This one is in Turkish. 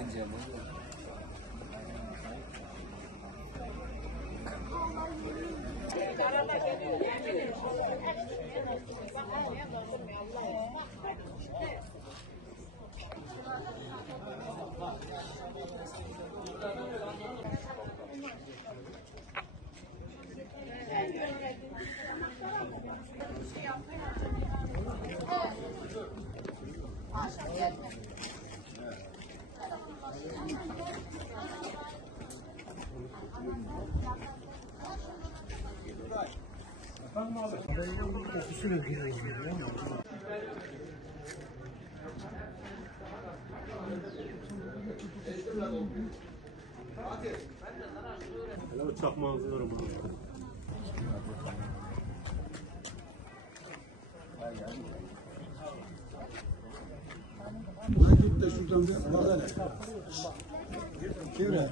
Anca mı? Kokusunu görüyoruz. Hele o çakma ağzıları bunu. Buna git de şuradan bir bak hele. Kevre.